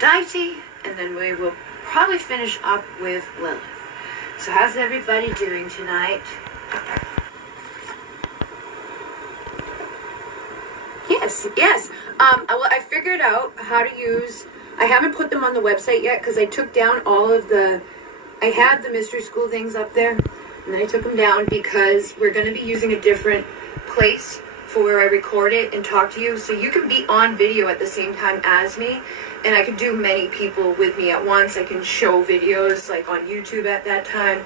Aphrodite, and then we will probably finish up with Lillith. So how's everybody doing tonight? Yes. I figured out how to use, I haven't put them on the website yet because I took down all of I had the mystery school things up there, and then I took them down because we're going to be using a different place for where I record it and talk to you. So you can be on video at the same time as me, and I can do many people with me at once. I can show videos like on YouTube at that time,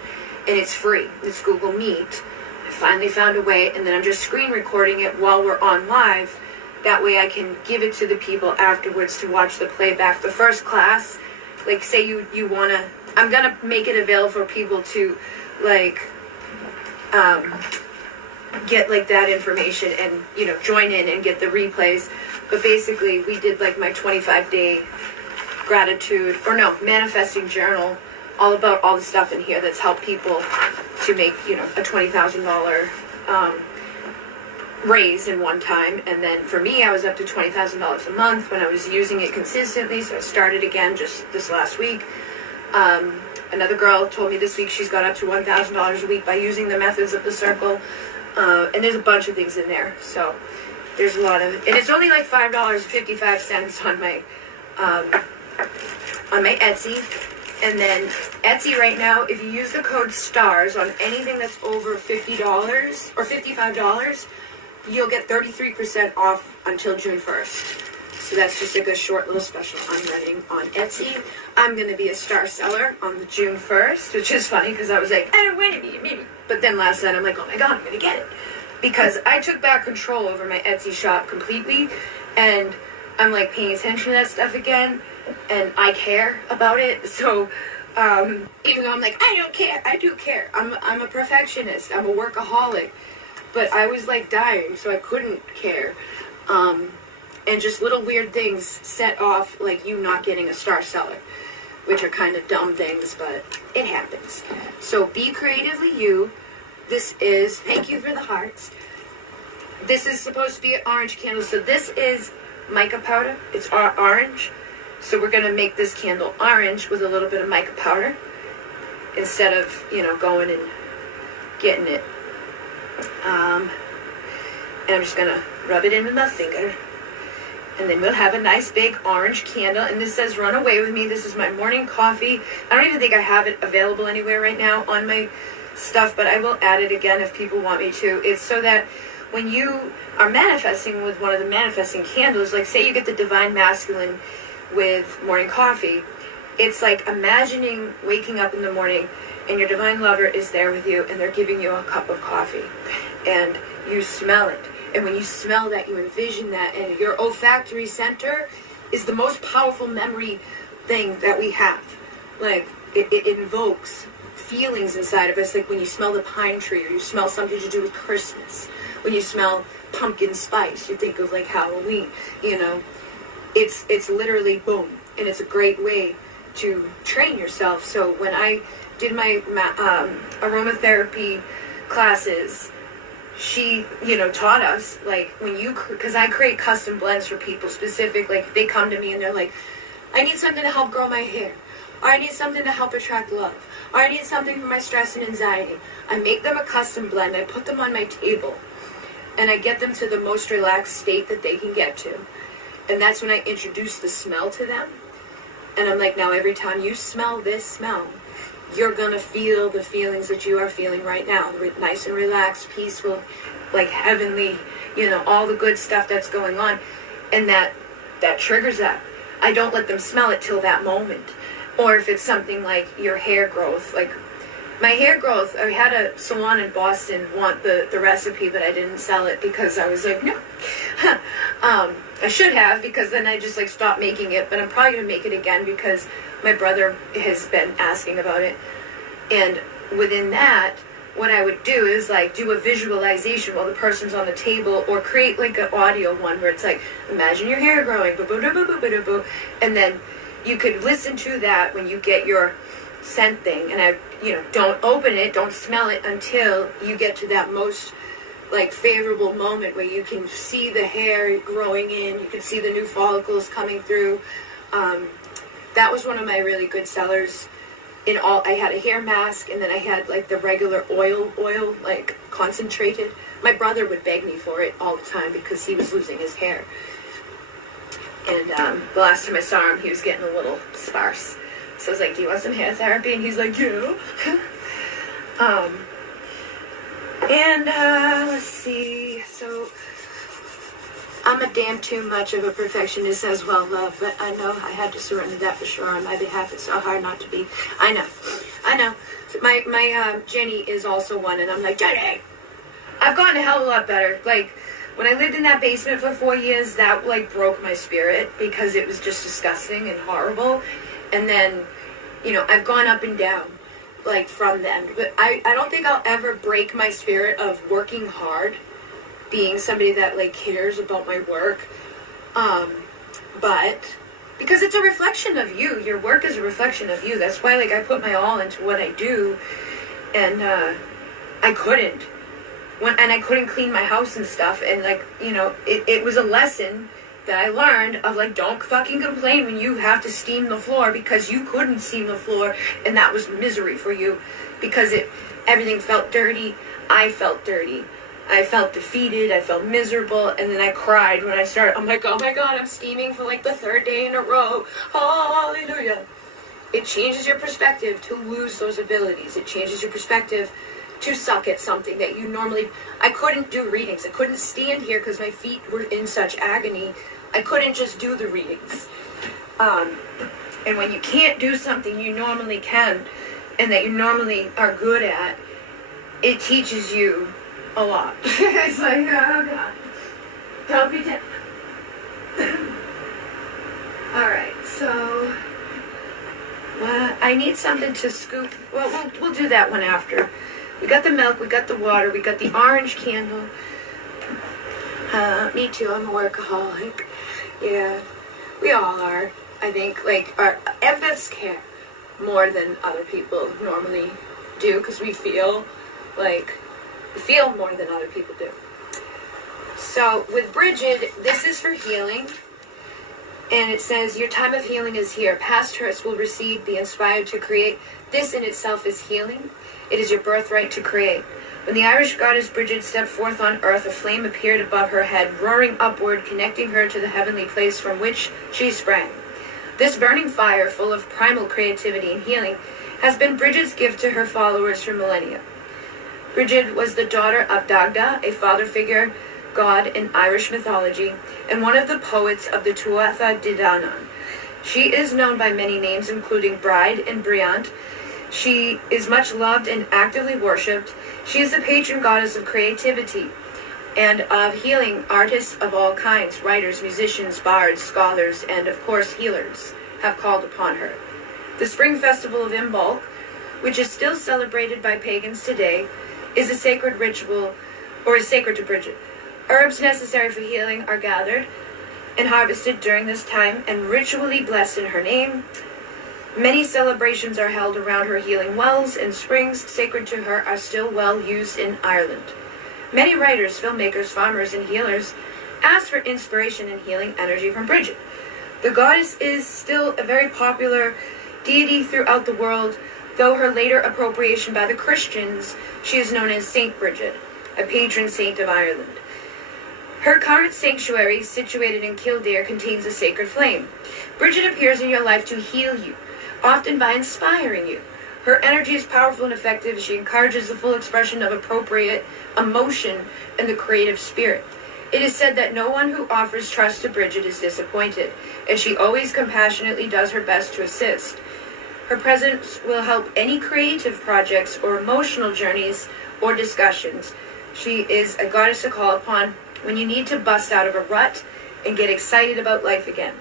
and it's free. It's Google Meet. I finally found a way, and then I'm just screen recording it while we're on live. That way I can give it to the people afterwards to watch the playback. The first class, like say you want to, I'm going to make it available for people to like get like that information and, you know, join in and get the replays. But basically we did like my 25-day gratitude, or no, manifesting journal, all about all the stuff in here that's helped people to make, you know, a $20,000 raise in one time. And then for me, I was up to $20,000 a month when I was using it consistently. So I started again just this last week. Another girl told me this week she's got up to $1,000 a week by using the methods of the circle. And there's a bunch of things in there. So there's a lot of, and it's only like $5.55 on my Etsy. And then Etsy right now, if you use the code STARS on anything that's over $50 or $55, you'll get 33% off until June 1st. So that's just like a short little special I'm running on Etsy. I'm going to be a star seller on the June 1st, which is funny because I was like, I don't want to be, maybe. But then last night I'm like, oh my God, I'm going to get it. Because I took back control over my Etsy shop completely. And I'm like paying attention to that stuff again. And I care about it. So even though I'm like, I don't care, I do care. I'm a perfectionist. I'm a workaholic. But I was like dying, so I couldn't care. And just little weird things set off like you not getting a star seller, which are kind of dumb things, but it happens. So be creatively you. This is, thank you for the hearts. This is supposed to be an orange candle. So this is mica powder. It's orange. So we're going to make this candle orange with a little bit of mica powder instead of, you know, going and getting it. And I'm just going to rub it into my finger. And then we'll have a nice big orange candle. And this says, run away with me. This is my morning coffee. I don't even think I have it available anywhere right now on my stuff, but I will add it again if people want me to. It's so that when you are manifesting with one of the manifesting candles, like say you get the Divine Masculine with morning coffee, it's like imagining waking up in the morning and your divine lover is there with you and they're giving you a cup of coffee and you smell it. And when you smell that, you envision that, and your olfactory center is the most powerful memory thing that we have. Like, it invokes feelings inside of us, like when you smell the pine tree, or you smell something to do with Christmas. When you smell pumpkin spice, you think of like Halloween, you know. It's literally boom, and it's a great way to train yourself. So when I did my aromatherapy classes, she, you know, taught us, like, when you, because I create custom blends for people specific, like, they come to me and they're like, I need something to help grow my hair, or I need something to help attract love, or I need something for my stress and anxiety. I make them a custom blend, I put them on my table, and I get them to the most relaxed state that they can get to. And that's when I introduce the smell to them. And I'm like, now every time you smell this smell, you're going to feel the feelings that you are feeling right now. Nice and relaxed, peaceful, like heavenly, you know, all the good stuff that's going on. And that triggers that. I don't let them smell it till that moment. Or if it's something like your hair growth, like my hair growth, I had a salon in Boston want the recipe, but I didn't sell it because I was like, no. I should have, because then I just like stopped making it, but I'm probably going to make it again because my brother has been asking about it. And within that, what I would do is like do a visualization while the person's on the table, or create like an audio one where it's like, imagine your hair growing, and then you could listen to that when you get your scent thing. And I, you know, don't open it, don't smell it until you get to that most like favorable moment where you can see the hair growing in, you can see the new follicles coming through. that was one of my really good sellers. I had a hair mask, and then I had like the regular oil, like concentrated. My brother would beg me for it all the time because he was losing his hair. And the last time I saw him, he was getting a little sparse. So I was like, do you want some hair therapy? And he's like, yeah. Let's see. So I'm a damn too much of a perfectionist as well, love, but I know I had to surrender that for sure on my behalf. It's so hard not to be. I know. My Jenny is also one, and I'm like, Jenny! I've gotten a hell of a lot better. Like, when I lived in that basement for 4 years, that, like, broke my spirit because it was just disgusting and horrible. And then, you know, I've gone up and down, like, from then. But I don't think I'll ever break my spirit of working hard, being somebody that, like, cares about my work. But because it's a reflection of you. Your work is a reflection of you. That's why, like, I put my all into what I do. And I couldn't. And I couldn't clean my house and stuff. And, like, you know, it was a lesson that I learned of, like, don't fucking complain when you have to steam the floor because you couldn't steam the floor. And that was misery for you because everything felt dirty. I felt dirty. I felt defeated. I felt miserable. And then I cried when I started. I'm like, oh my God, I'm steaming for, like, the 3rd day in a row. Hallelujah. It changes your perspective to lose those abilities. It changes your perspective to suck at something that you normally... I couldn't do readings. I couldn't stand here because my feet were in such agony. I couldn't just do the readings. And when you can't do something you normally can and that you normally are good at, it teaches you a lot. It's like, oh God. Don't be Alright, so... I need something to scoop... Well, we'll do that one after. We got the milk, we got the water, we got the orange candle. Me too, I'm a workaholic. Yeah, we all are. I think, like, our empaths care more than other people normally do because we feel more than other people do. So, with Brigid, this is for healing. And it says, your time of healing is here. Past hurts will recede, be inspired to create. This in itself is healing. It is your birthright to create. When the Irish goddess Brigid stepped forth on earth, a flame appeared above her head, roaring upward, connecting her to the heavenly place from which she sprang. This burning fire, full of primal creativity and healing, has been Brigid's gift to her followers for millennia. Brigid was the daughter of Dagda, a father figure god in Irish mythology, and one of the poets of the Tuatha De Danann. She is known by many names, including Bride and Briant. She is much loved and actively worshipped. She is the patron goddess of creativity and of healing. Artists of all kinds, writers, musicians, bards, scholars, and of course healers have called upon her. The spring festival of Imbolc, which is still celebrated by pagans today, is a sacred ritual, or is sacred to Brigid. Herbs necessary for healing are gathered and harvested during this time and ritually blessed in her name. Many celebrations are held around her healing wells, and springs sacred to her are still well used in Ireland. Many writers, filmmakers, farmers, and healers ask for inspiration and healing energy from Brigid. The goddess is still a very popular deity throughout the world, though her later appropriation by the Christians, she is known as Saint Brigid, a patron saint of Ireland. Her current sanctuary, situated in Kildare, contains a sacred flame. Brigid appears in your life to heal you, often by inspiring you. Her energy is powerful and effective. She encourages the full expression of appropriate emotion and the creative spirit. It is said that no one who offers trust to Brigid is disappointed, as she always compassionately does her best to assist. Her presence will help any creative projects or emotional journeys or discussions. She is a goddess to call upon when you need to bust out of a rut and get excited about life again.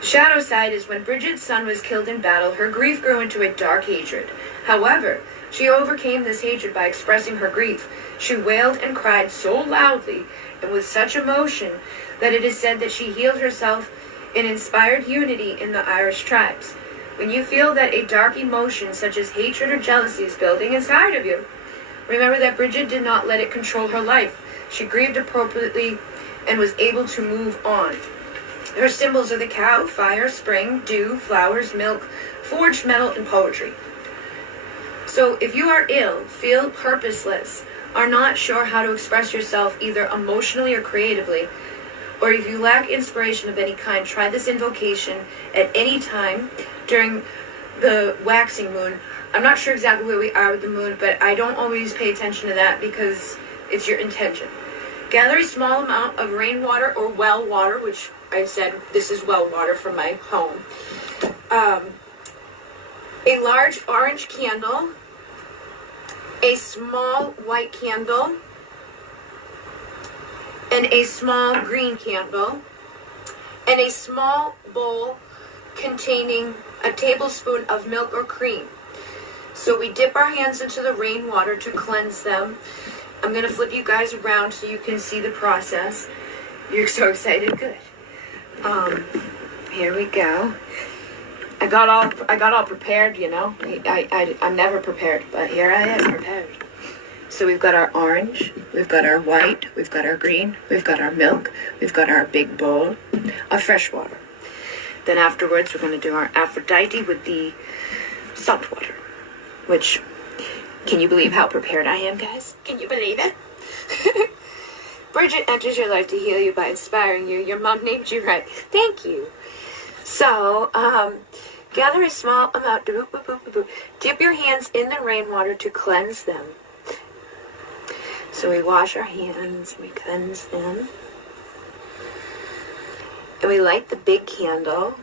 Shadow side is when Brigid's son was killed in battle, her grief grew into a dark hatred. However, she overcame this hatred by expressing her grief. She wailed and cried so loudly and with such emotion that it is said that she healed herself and inspired unity in the Irish tribes. When you feel that a dark emotion such as hatred or jealousy is building inside of you, remember that Brigid did not let it control her life. She grieved appropriately and was able to move on. Her symbols are the cow, fire, spring, dew, flowers, milk, forged metal, and poetry. So if you are ill, feel purposeless, are not sure how to express yourself either emotionally or creatively, or if you lack inspiration of any kind, try this invocation at any time during the waxing moon. I'm not sure exactly where we are with the moon, but I don't always pay attention to that because it's your intention. Gather a small amount of rainwater or well water, which I said this is well water from my home. A large orange candle, a small white candle, and a small green candle, and a small bowl containing a tablespoon of milk or cream. So we dip our hands into the rainwater to cleanse them. I'm going to flip you guys around so you can see the process. You're so excited? Good. Here we go. I got all prepared, you know. I'm never prepared, but here I am prepared. So we've got our orange, we've got our white, we've got our green, we've got our milk, we've got our big bowl of fresh water. Then afterwards we're going to do our Aphrodite with the salt water, which, can you believe how prepared I am, guys? Can you believe it? Brigid enters your life to heal you by inspiring you. Your mom named you right. Thank you. So, gather a small amount, dip your hands in the rainwater to cleanse them. So we wash our hands, we cleanse them. And we light the big candle.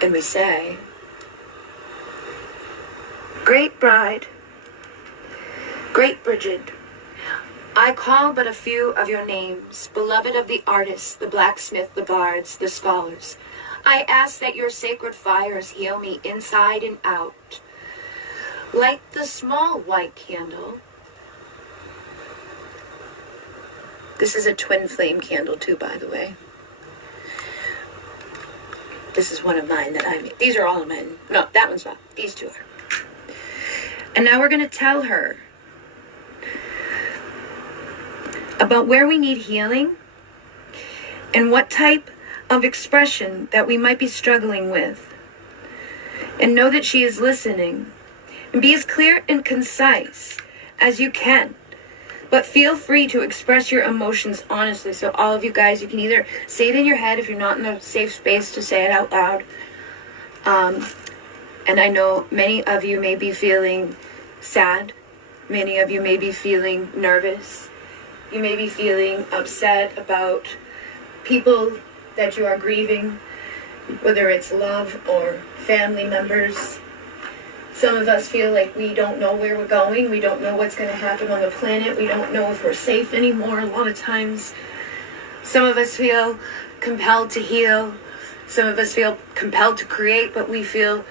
And we say, Great bride, great Brigid, I call but a few of your names, beloved of the artists, the blacksmith, the bards, the scholars. I ask that your sacred fires heal me inside and out. Light the small white candle. This is a twin flame candle too, by the way. This is one of mine that I made. These are all of mine. No, that one's not. These two are. And now we're going to tell her about where we need healing and what type of expression that we might be struggling with. And know that she is listening. And be as clear and concise as you can. But feel free to express your emotions honestly. So all of you guys, you can either say it in your head if you're not in a safe space to say it out loud. And I know many of you may be feeling sad. Many of you may be feeling nervous. You may be feeling upset about people that you are grieving, whether it's love or family members. Some of us feel like we don't know where we're going. We don't know what's going to happen on the planet. We don't know if we're safe anymore a lot of times. Some of us feel compelled to heal. Some of us feel compelled to create, but we feel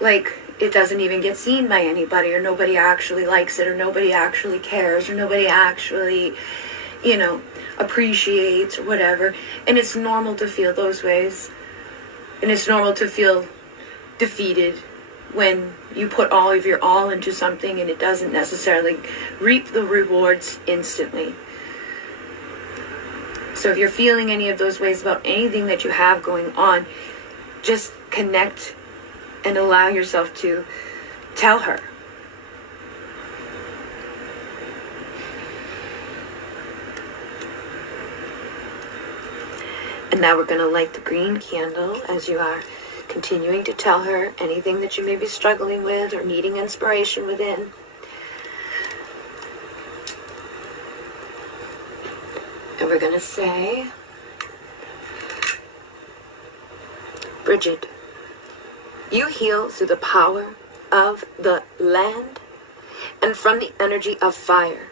like it doesn't even get seen by anybody, or nobody actually likes it, or nobody actually cares, or nobody actually, appreciates, or whatever. And it's normal to feel those ways. And it's normal to feel defeated when you put all of your all into something and it doesn't necessarily reap the rewards instantly. So if you're feeling any of those ways about anything that you have going on, just connect and allow yourself to tell her. And now we're going to light the green candle as you are continuing to tell her anything that you may be struggling with or needing inspiration within. And we're going to say, Brigid, you heal through the power of the land and from the energy of fire.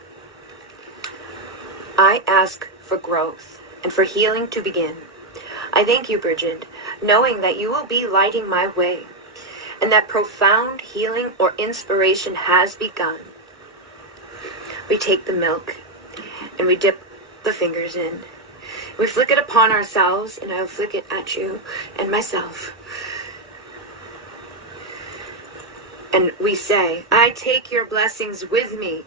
I ask for growth and for healing to begin. I thank you, Brigid, knowing that you will be lighting my way and that profound healing or inspiration has begun. We take the milk and we dip the fingers in. We flick it upon ourselves, and I'll flick it at you and myself. And we say, I take your blessings with me.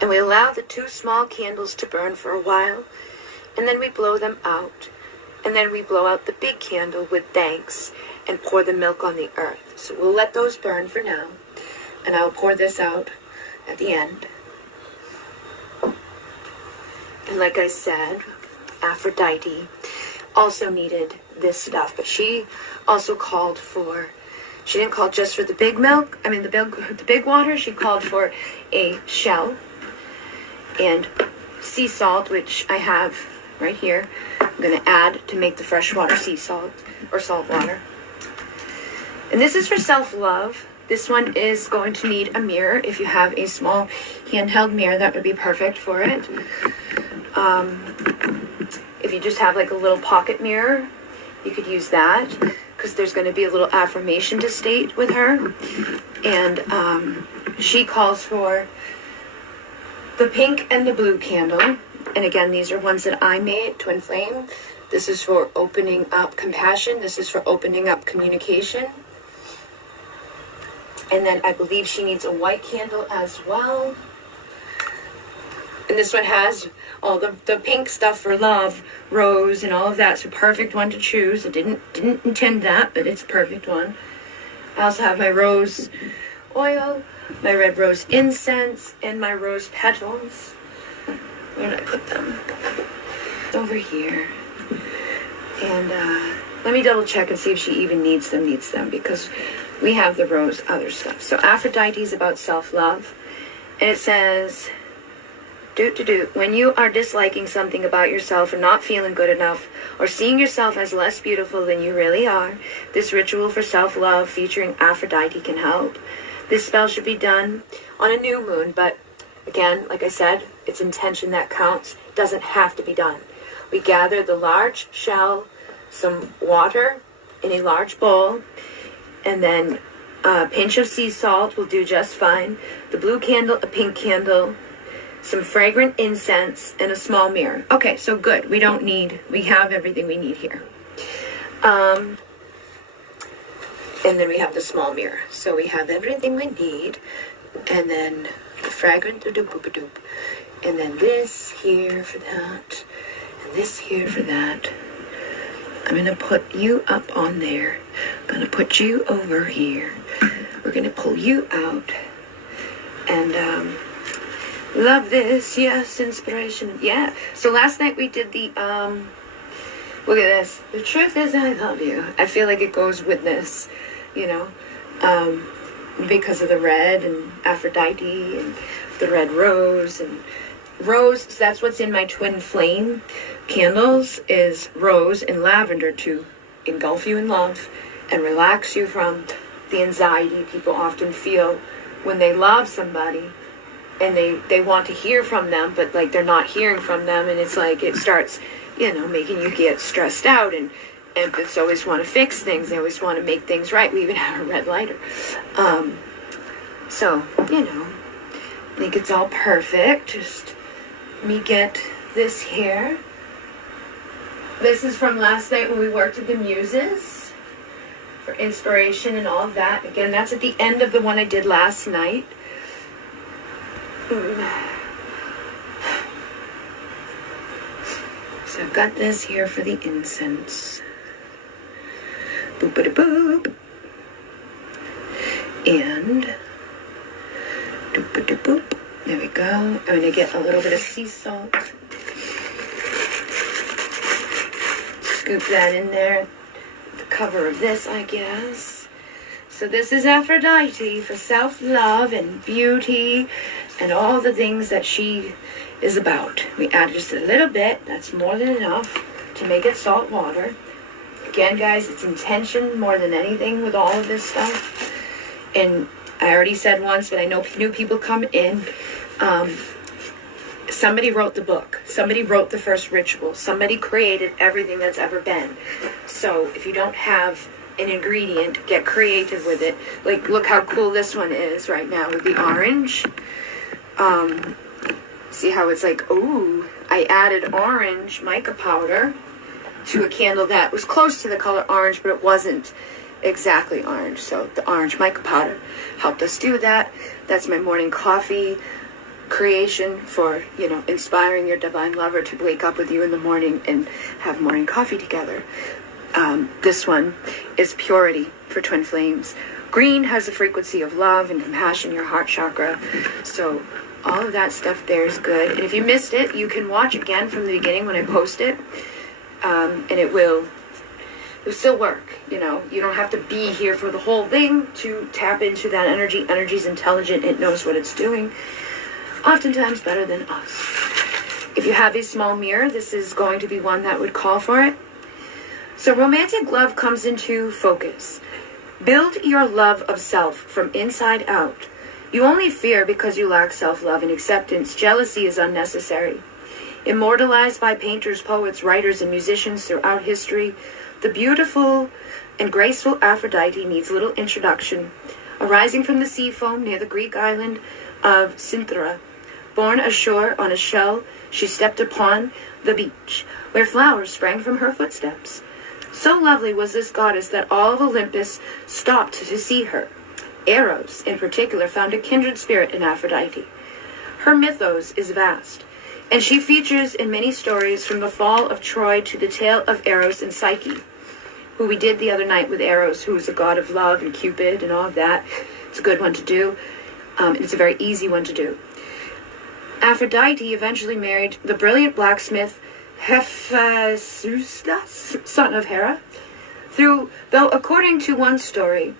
And we allow the 2 small candles to burn for a while. And then we blow them out. And then we blow out the big candle with thanks and pour the milk on the earth. So we'll let those burn for now. And I'll pour this out at the end. And like I said, Aphrodite also needed this stuff. But she also called for, she didn't call just for the big milk, the big water. She called for a shell and sea salt, which I have right here. I'm going to add to make the freshwater sea salt or salt water. And this is for self-love. This one is going to need a mirror. If you have a small handheld mirror, that would be perfect for it. If you just have like a little pocket mirror, you could use that, because there's going to be a little affirmation to state with her. And she calls for the pink and the blue candle. And again, these are ones that I made, twin flame. This is for opening up compassion. This is for opening up communication. And then I believe she needs a white candle as well. And this one has all the pink stuff for love, rose and all of that. It's a perfect one to choose. I didn't intend that, but it's a perfect one. I also have my rose oil, my red rose incense, and my rose petals. Where did I put them? Over here. And let me double check and see if she even needs them, because we have the rose other stuff. So Aphrodite is about self-love. And it says, when you are disliking something about yourself or not feeling good enough or seeing yourself as less beautiful than you really are, this ritual for self-love featuring Aphrodite can help. This spell should be done on a new moon, but again, like I said, it's intention that counts. It doesn't have to be done. We gather the large shell, some water in a large bowl, and then a pinch of sea salt will do just fine. The blue candle, a pink candle, some fragrant incense, and a small mirror. Okay, so good. We have everything we need here. And then we have the small mirror. So we have everything we need. And then the fragrant doop-a-doop. And then this here for that. And this here for that. I'm going to put you up on there. I'm going to put you over here. We're going to pull you out. And, love this. Yes, inspiration. Yeah. So last night we did the, look at this. The truth is I love you. I feel like it goes with this, because of the red and Aphrodite and the red rose. And rose, that's what's in my twin flame candles, is rose and lavender to engulf you in love and relax you from the anxiety people often feel when they love somebody. And they want to hear from them, but like they're not hearing from them, and it's like it starts, making you get stressed out, and empaths always want to fix things. They always want to make things right. We even have a red lighter. So, I think it's all perfect. Just let me get this here. This is from last night when we worked with the muses for inspiration and all of that. Again, that's at the end of the one I did last night. So I've got this here for the incense. Boop-a-da-boop. And doop-a-da-boop. There we go. I'm going to get a little bit of sea salt. Scoop that in there. The cover of this, I guess. So this is Aphrodite for self-love and beauty and all the things that she is about. We add just a little bit. That's more than enough to make it salt water. Again, guys, it's intention more than anything with all of this stuff. And I already said once, but I know new people come in. Somebody wrote the book. Somebody wrote the first ritual. Somebody created everything that's ever been. So if you don't have an ingredient, get creative with it. Like, look how cool this one is right now with the orange. See how it's like, ooh, I added orange mica powder to a candle that was close to the color orange, but it wasn't exactly orange. So the orange mica powder helped us do that. That's my morning coffee creation for, inspiring your divine lover to wake up with you in the morning and have morning coffee together. This one is purity for twin flames. Green has the frequency of love and compassion, your heart chakra. So all of that stuff there is good. And if you missed it, you can watch again from the beginning when I post it. And it'll still work. You don't have to be here for the whole thing to tap into that energy. Energy's intelligent. It knows what it's doing. Oftentimes better than us. If you have a small mirror, this is going to be one that would call for it. So romantic love comes into focus. Build your love of self from inside out. You only fear because you lack self-love and acceptance. Jealousy is unnecessary. Immortalized by painters, poets, writers, and musicians throughout history, the beautiful and graceful Aphrodite needs little introduction. Arising from the sea foam near the Greek island of Cinthra, born ashore on a shell, she stepped upon the beach, where flowers sprang from her footsteps. So lovely was this goddess that all of Olympus stopped to see her. Eros, in particular, found a kindred spirit in Aphrodite. Her mythos is vast, and she features in many stories from the fall of Troy to the tale of Eros and Psyche, who we did the other night with Eros, who is a god of love and Cupid and all of that. It's a good one to do, and it's a very easy one to do. Aphrodite eventually married the brilliant blacksmith Hephaestus, son of Hera, though according to one story,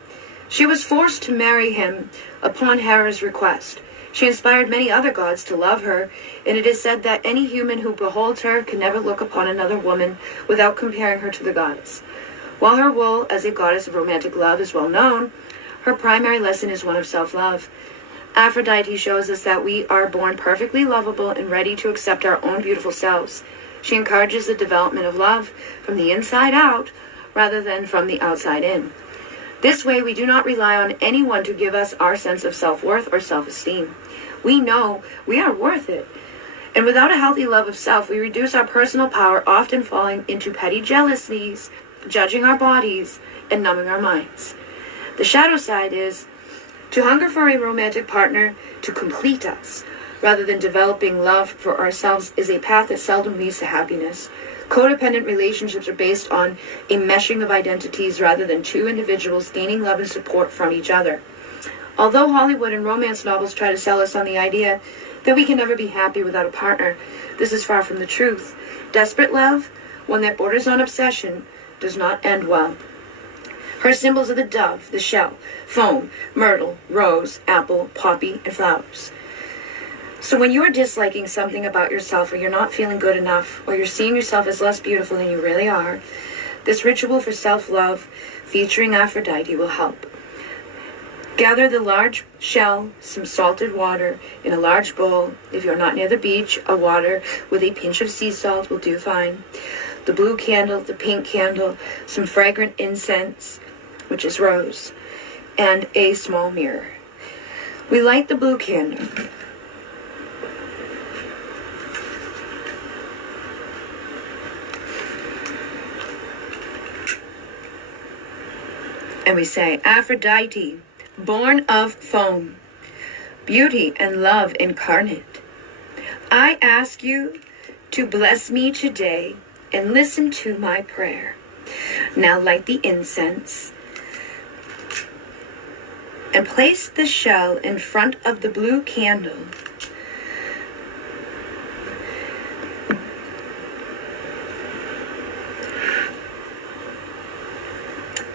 she was forced to marry him upon Hera's request. She inspired many other gods to love her, and it is said that any human who beholds her can never look upon another woman without comparing her to the goddess. While her role as a goddess of romantic love is well known, her primary lesson is one of self-love. Aphrodite shows us that we are born perfectly lovable and ready to accept our own beautiful selves. She encourages the development of love from the inside out rather than from the outside in. This way, we do not rely on anyone to give us our sense of self-worth or self-esteem. We know we are worth it. And without a healthy love of self, we reduce our personal power, often falling into petty jealousies, judging our bodies, and numbing our minds. The shadow side is to hunger for a romantic partner to complete us, rather than developing love for ourselves, is a path that seldom leads to happiness. Codependent relationships are based on a meshing of identities rather than two individuals gaining love and support from each other. Although Hollywood and romance novels try to sell us on the idea that we can never be happy without a partner, this is far from the truth. Desperate love, one that borders on obsession, does not end well. Her symbols are the dove, the shell, foam, myrtle, rose, apple, poppy, and flowers. So when you're disliking something about yourself, or you're not feeling good enough, or you're seeing yourself as less beautiful than you really are, this ritual for self-love featuring Aphrodite will help. Gather the large shell, some salted water in a large bowl. If you're not near the beach, a water with a pinch of sea salt will do fine. The blue candle, the pink candle, some fragrant incense, which is rose, and a small mirror. We light the blue candle. And we say, Aphrodite, born of foam, beauty and love incarnate, I ask you to bless me today and listen to my prayer. Now light the incense and place the shell in front of the blue candle.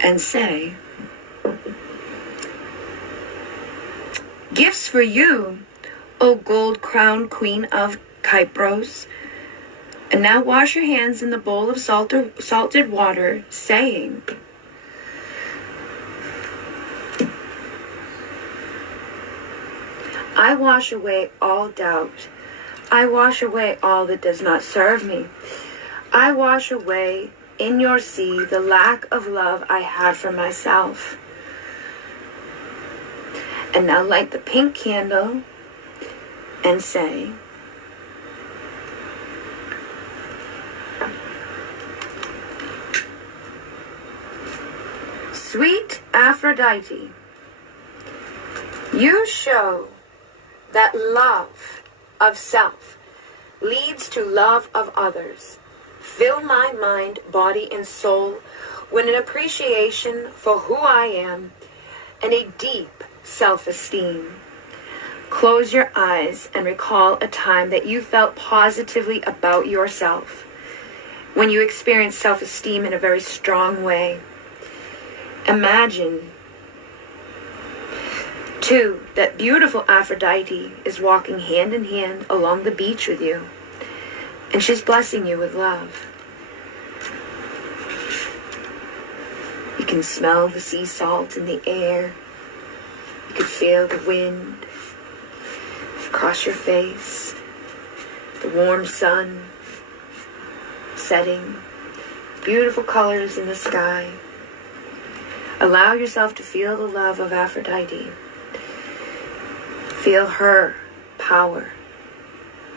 And say, gifts for you, O gold-crowned queen of Kypros. And now wash your hands in the bowl of salted water, saying, I wash away all doubt. I wash away all that does not serve me. I wash away in your sea the lack of love I have for myself. And now light the pink candle and say, Sweet Aphrodite, you show that love of self leads to love of others. Fill my mind, body, and soul with an appreciation for who I am and a deep self-esteem. Close your eyes and recall a time that you felt positively about yourself, when you experienced self-esteem in a very strong way. Imagine, too, that beautiful Aphrodite is walking hand in hand along the beach with you, and she's blessing you with love. You can smell the sea salt in the air. You can feel the wind across your face, the warm sun setting, beautiful colors in the sky. Allow yourself to feel the love of Aphrodite. Feel her power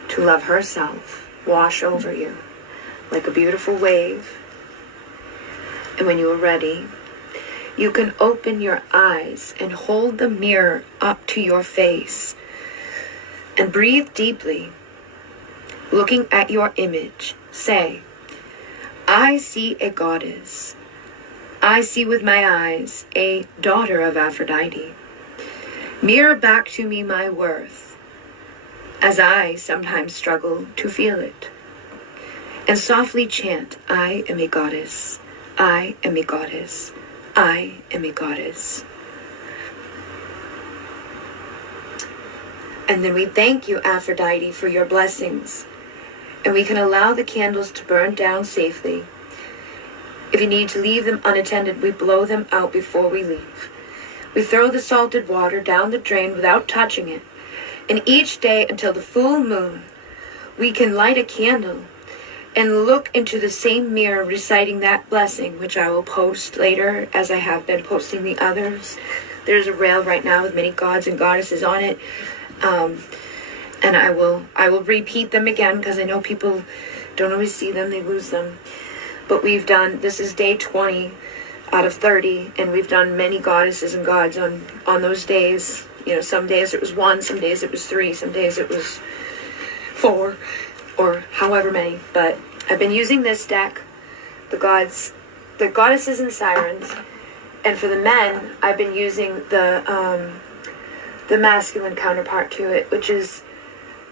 to love herself wash over you like a beautiful wave. And when you are ready, you can open your eyes and hold the mirror up to your face and breathe deeply. Looking at your image, say, I see a goddess. I see with my eyes a daughter of Aphrodite. Mirror back to me my worth, as I sometimes struggle to feel it. And softly chant, I am a goddess. I am a goddess. I am a goddess. And then we thank you, Aphrodite, for your blessings. And we can allow the candles to burn down safely. If you need to leave them unattended, we blow them out before we leave. We throw the salted water down the drain without touching it. And each day until the full moon, we can light a candle and look into the same mirror reciting that blessing, which I will post later as I have been posting the others. There's a rail right now with many gods and goddesses on it. And I will repeat them again because I know people don't always see them, they lose them. But we've done, this is day 20 out of 30, and we've done many goddesses and gods on those days. You know, some days it was 1, some days it was 3, some days it was 4, or however many. But I've been using this deck, the goddesses and sirens, and for the men, I've been using the masculine counterpart to it, which is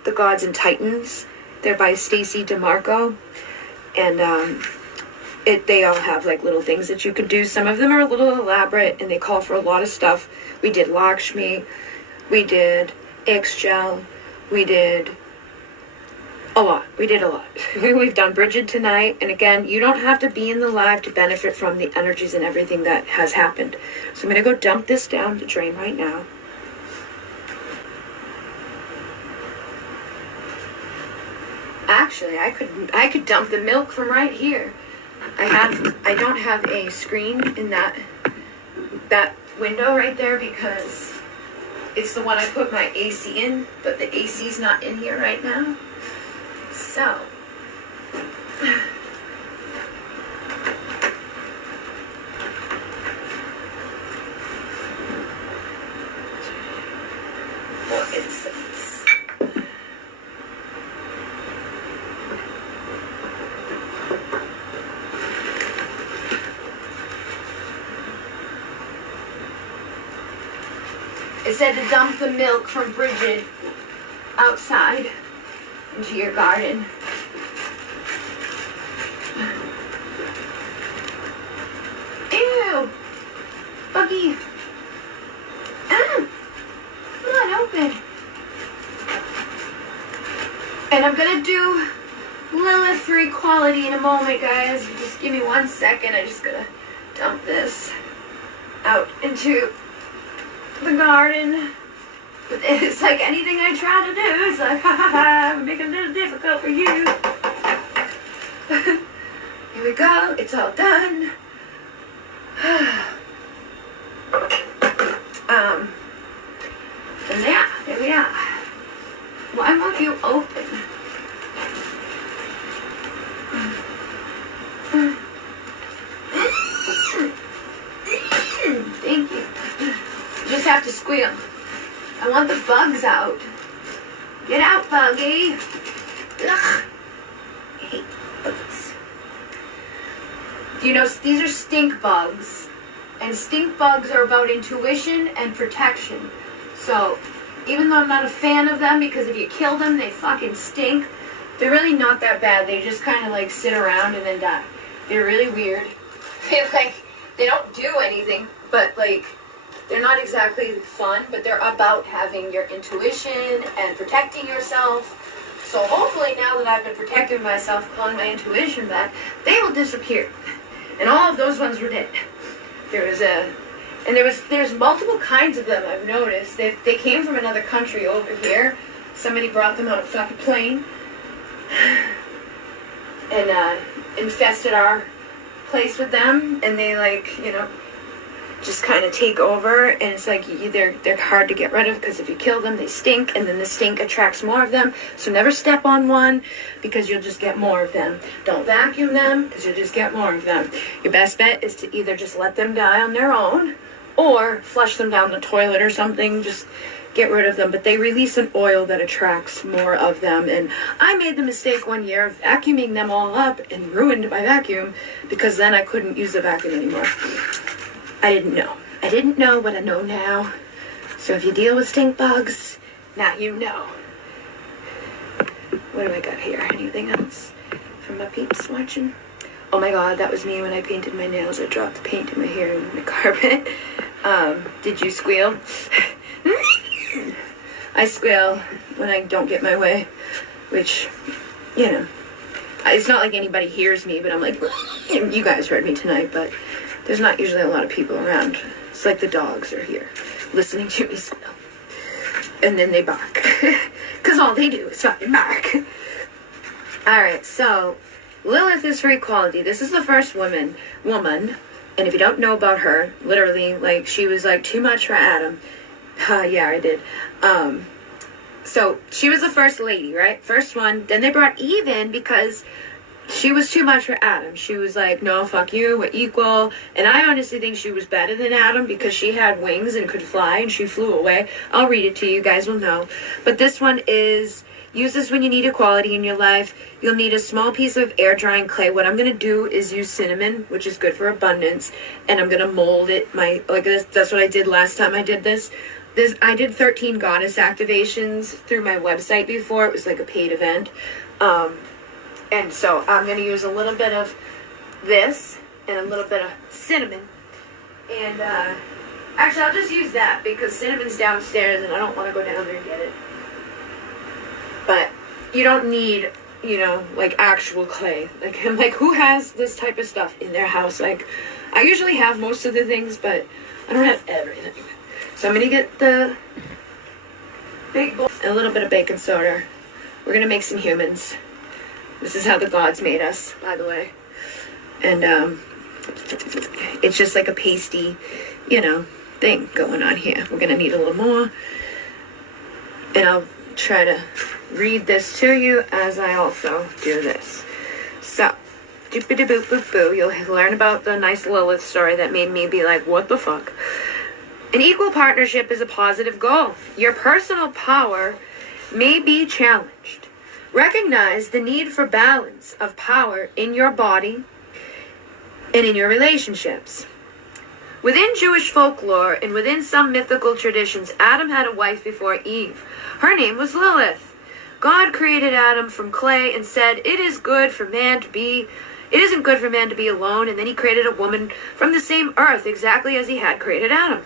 the Gods and Titans. They're by Stacey DeMarco, and they all have like little things that you can do. Some of them are a little elaborate and they call for a lot of stuff. We did Lakshmi, we did Ixchel, we did a lot. We've done Brigid tonight, and again, you don't have to be in the live to benefit from the energies and everything that has happened. So I'm going to go dump this down the drain right now. Actually, I could dump the milk from right here. I don't have a screen in that window right there because it's the one I put my AC in, but the AC's not in here right now. So more incense. It said to dump the milk from Brigid outside into your garden. Ew! Buggy! Come on, open! And I'm gonna do Lillith 3 quality in a moment, guys. Just give me 1 second. I just gotta dump this out into the garden. But it's like anything I try to do, it's like, ha ha ha, make it a little difficult for you. Here we go, it's all done. And yeah, here we are. Why won't you open? have to squeal. I want the bugs out. Get out, buggy. Ugh. I hate bugs. You know, these are stink bugs. And stink bugs are about intuition and protection. So, even though I'm not a fan of them, because if you kill them, they fucking stink, they're really not that bad. They just kind of like sit around and then die. They're really weird. They don't do anything, but like, they're not exactly fun, but they're about having your intuition and protecting yourself. So hopefully now that I've been protecting myself, calling my intuition back, they will disappear. And all of those ones were dead. There's multiple kinds of them, I've noticed. They came from another country over here. Somebody brought them on a fucking plane and infested our place with them, and they just kind of take over, and it's like they're hard to get rid of, because if you kill them, they stink, and then the stink attracts more of them. So never step on one, because you'll just get more of them. Don't vacuum them, because you'll just get more of them. Your best bet is to either just let them die on their own, or flush them down the toilet or something. Just get rid of them. But they release an oil that attracts more of them, and I made the mistake one year of vacuuming them all up and ruined my vacuum, because then I couldn't use the vacuum anymore. I didn't know. I didn't know what I know now. So if you deal with stink bugs, now you know. What do I got here? Anything else from my peeps watching? Oh my god, that was me when I painted my nails. I dropped the paint in my hair and the carpet. Did you squeal? I squeal when I don't get my way, which, it's not like anybody hears me, but I'm like, you guys heard me tonight, but there's not usually a lot of people around. It's like the dogs are here, listening to me squeal. And then they bark. Because all they do is fucking bark. Alright, so, Lilith is for equality. This is the first woman. And if you don't know about her, literally, she was, too much for Adam. Yeah, I did. So, she was the first lady, right? First one. Then they brought Eve in because she was too much for Adam. She was like, no, fuck you, we're equal. And I honestly think she was better than Adam because she had wings and could fly and she flew away. I'll read it to you, you guys will know. But this one is, use this when you need equality in your life. You'll need a small piece of air drying clay. What I'm going to do is use cinnamon, which is good for abundance. And I'm going to mold it like this. That's what I did last time I did this. I did 13 goddess activations through my website before. It was like a paid event. And so I'm going to use a little bit of this and a little bit of cinnamon. And actually, I'll just use that because cinnamon's downstairs and I don't want to go down there and get it. But you don't need, actual clay. I'm like, who has this type of stuff in their house? I usually have most of the things, but I don't have everything. So I'm going to get the big bowl and a little bit of baking soda. We're going to make some humans. This is how the gods made us, by the way. And it's just like a pasty, thing going on here. We're going to need a little more. And I'll try to read this to you as I also do this. So, doop-a-doo-boop-boop-boo. You'll learn about the nice Lilith story that made me be like, what the fuck? An equal partnership is a positive goal. Your personal power may be challenged. Recognize the need for balance of power in your body and in your relationships. Within Jewish folklore and within some mythical traditions, Adam had a wife before Eve. Her name was Lilith. God created Adam from clay and said, it isn't good for man to be alone, and then he created a woman from the same earth, exactly as he had created Adam.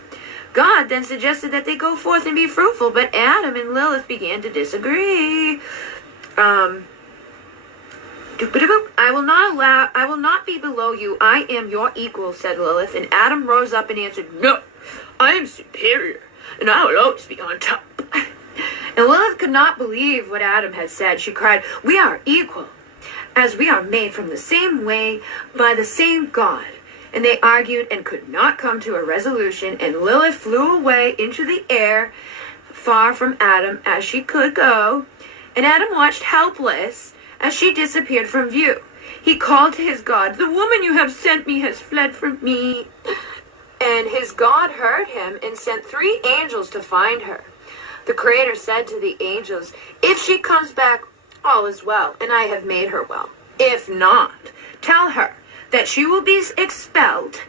God then suggested that they go forth and be fruitful, but Adam and Lilith began to disagree. I will not be below you. I am your equal, said Lilith. And Adam rose up and answered, no, I am superior, and I will always be on top. And Lilith could not believe what Adam had said. She cried, we are equal, as we are made from the same way by the same God. And they argued and could not come to a resolution, and Lilith flew away into the air, far from Adam as she could go. And Adam watched helpless as she disappeared from view. He called to his God, the woman you have sent me has fled from me, And his God heard him and sent 3 angels to find her. The Creator said to the angels, if she comes back, all is well, and I have made her well. If not, tell her that she will be expelled,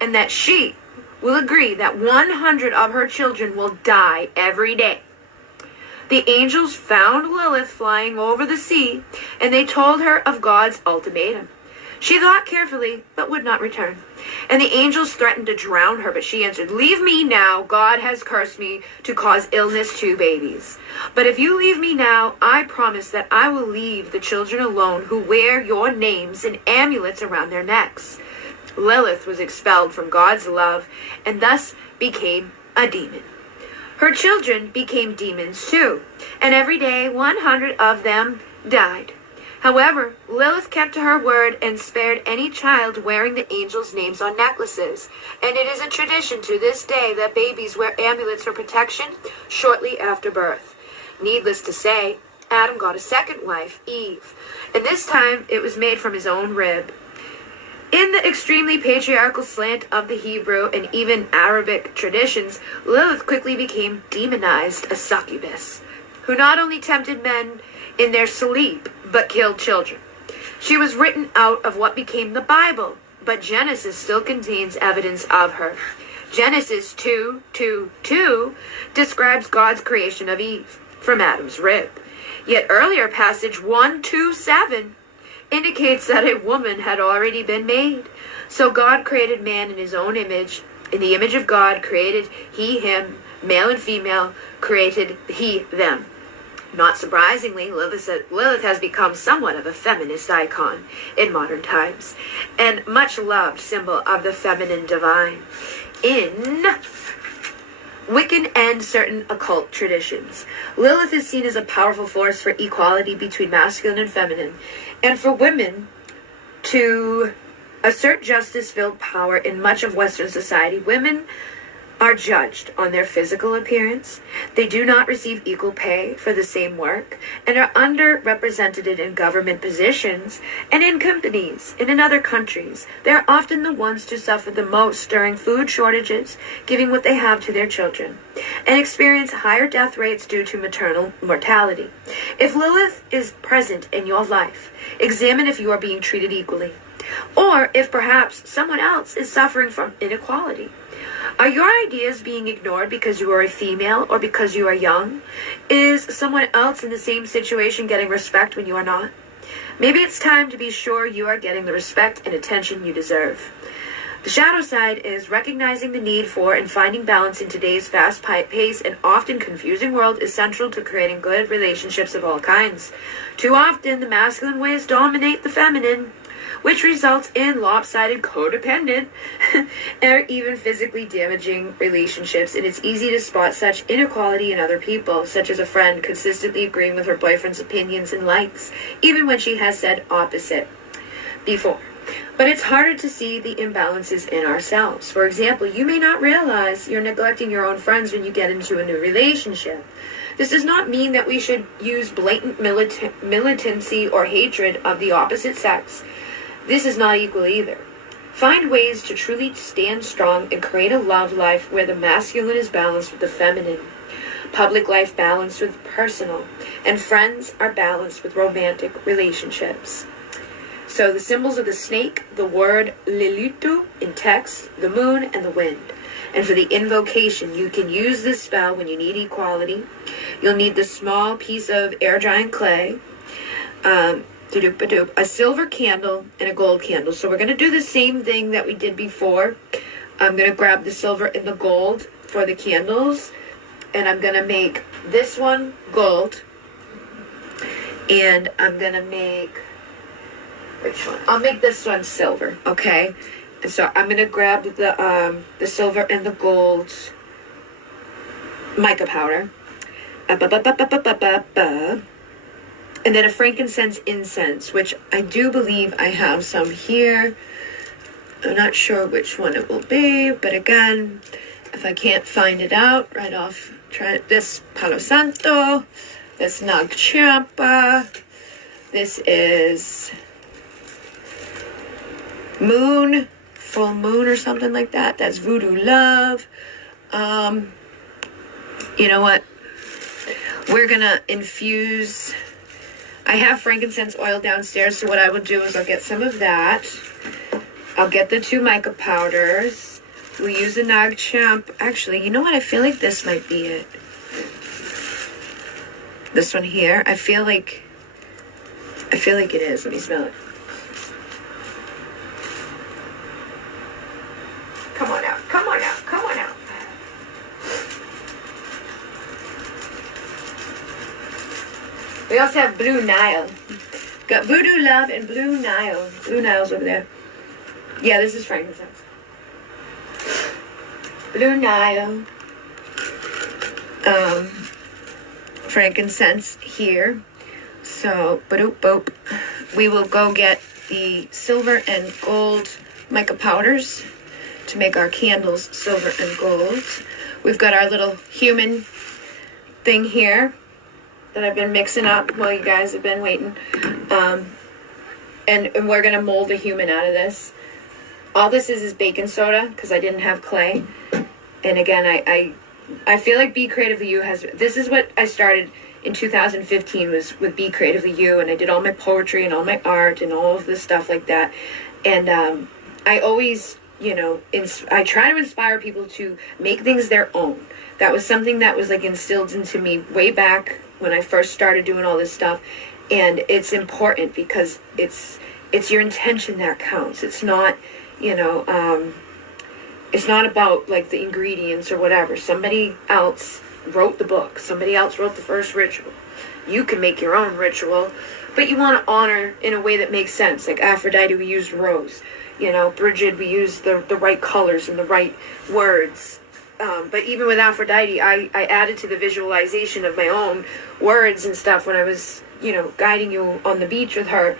and that she will agree that 100 of her children will die every day. The angels found Lilith flying over the sea, and they told her of God's ultimatum. She thought carefully, but would not return. And the angels threatened to drown her, but she answered, leave me now. God has cursed me to cause illness to babies. But if you leave me now, I promise that I will leave the children alone who wear your names and amulets around their necks. Lilith was expelled from God's love and thus became a demon. Her children became demons too, and every day 100 of them died. However, Lilith kept to her word and spared any child wearing the angels' names on necklaces. And it is a tradition to this day that babies wear amulets for protection shortly after birth. Needless to say, Adam got a second wife, Eve, and this time it was made from his own rib. In the extremely patriarchal slant of the Hebrew and even Arabic traditions, Lilith quickly became demonized, a succubus, who not only tempted men in their sleep, but killed children. She was written out of what became the Bible, but Genesis still contains evidence of her. Genesis 2:2 describes God's creation of Eve from Adam's rib. Yet earlier passage 1:2-7 indicates that a woman had already been made. So God created man in his own image. In the image of God created he him, male and female created he them. Not surprisingly, Lilith has become somewhat of a feminist icon in modern times, and much loved symbol of the feminine divine in Wiccan and certain occult traditions. Lilith is seen as a powerful force for equality between masculine and feminine, and for women to assert justice-filled power in much of Western society. Women are judged on their physical appearance. They do not receive equal pay for the same work and are underrepresented in government positions and in companies. And in other countries, they are often the ones to suffer the most during food shortages, giving what they have to their children, and experience higher death rates due to maternal mortality. If Lilith is present in your life, examine if you are being treated equally, or if perhaps someone else is suffering from inequality. Are your ideas being ignored because you are a female or because you are young? Is someone else in the same situation getting respect when you are not? Maybe it's time to be sure you are getting the respect and attention you deserve. The shadow side is recognizing the need for and finding balance in today's fast-paced and often confusing world is central to creating good relationships of all kinds. Too often, the masculine ways dominate the feminine, which results in lopsided, codependent, or even physically damaging relationships. And it's easy to spot such inequality in other people, such as a friend consistently agreeing with her boyfriend's opinions and likes, even when she has said opposite before. But it's harder to see the imbalances in ourselves. For example, you may not realize you're neglecting your own friends when you get into a new relationship. This does not mean that we should use blatant militancy or hatred of the opposite sex. This is not equal either. Find ways to truly stand strong and create a love life where the masculine is balanced with the feminine, public life balanced with personal, and friends are balanced with romantic relationships. So the symbols of the snake, the word Lillith in text, the moon, and the wind. And for the invocation, you can use this spell when you need equality. You'll need the small piece of air drying clay, a silver candle, and a gold candle. So we're going to do the same thing that we did before. I'm going to grab the silver and the gold for the candles, and I'm going to make this one gold, and I'm going to make, which one? I'll make this one silver, okay? And so I'm going to grab the silver and the gold mica powder. And then a frankincense incense, which I do believe I have some here. I'm not sure which one it will be, but again, if I can't find it out right off, try this Palo Santo, this Nag Champa, this is Moon full moon or something like that. That's Voodoo Love. You know what? We're gonna infuse. I have frankincense oil downstairs, so what I will do is I'll get some of that. I'll get the 2 mica powders. We'll use the Nag Champ. Actually, you know what? I feel like this might be it. This one here. I feel like it is. Let me smell it. Come on out. Come on out. Come on out. We also have Blue Nile. Got Voodoo Love and Blue Nile. Blue Nile's over there. Yeah, this is frankincense. Blue Nile. Frankincense here. So, boop, boop. We will go get the silver and gold mica powders to make our candles silver and gold. We've got our little human thing here that I've been mixing up while you guys have been waiting. And we're going to mold a human out of this. All this is baking soda because I didn't have clay. And again, I feel like Be Creatively You has... This is what I started in 2015 was with Be Creatively You. And I did all my poetry and all my art and all of this stuff like that. And I always, you know, I try to inspire people to make things their own. That was something that was like instilled into me way back when I first started doing all this stuff. And it's important because it's your intention that counts. It's not, you know, it's not about like the ingredients or whatever. Somebody else wrote the book. Somebody else wrote the first ritual. You can make your own ritual, but you want to honor in a way that makes sense. Like Aphrodite, we used rose. You know, Brigid, we used the right colors and the right words. But even with Aphrodite, I added to the visualization of my own words and stuff when I was, you know, guiding you on the beach with her.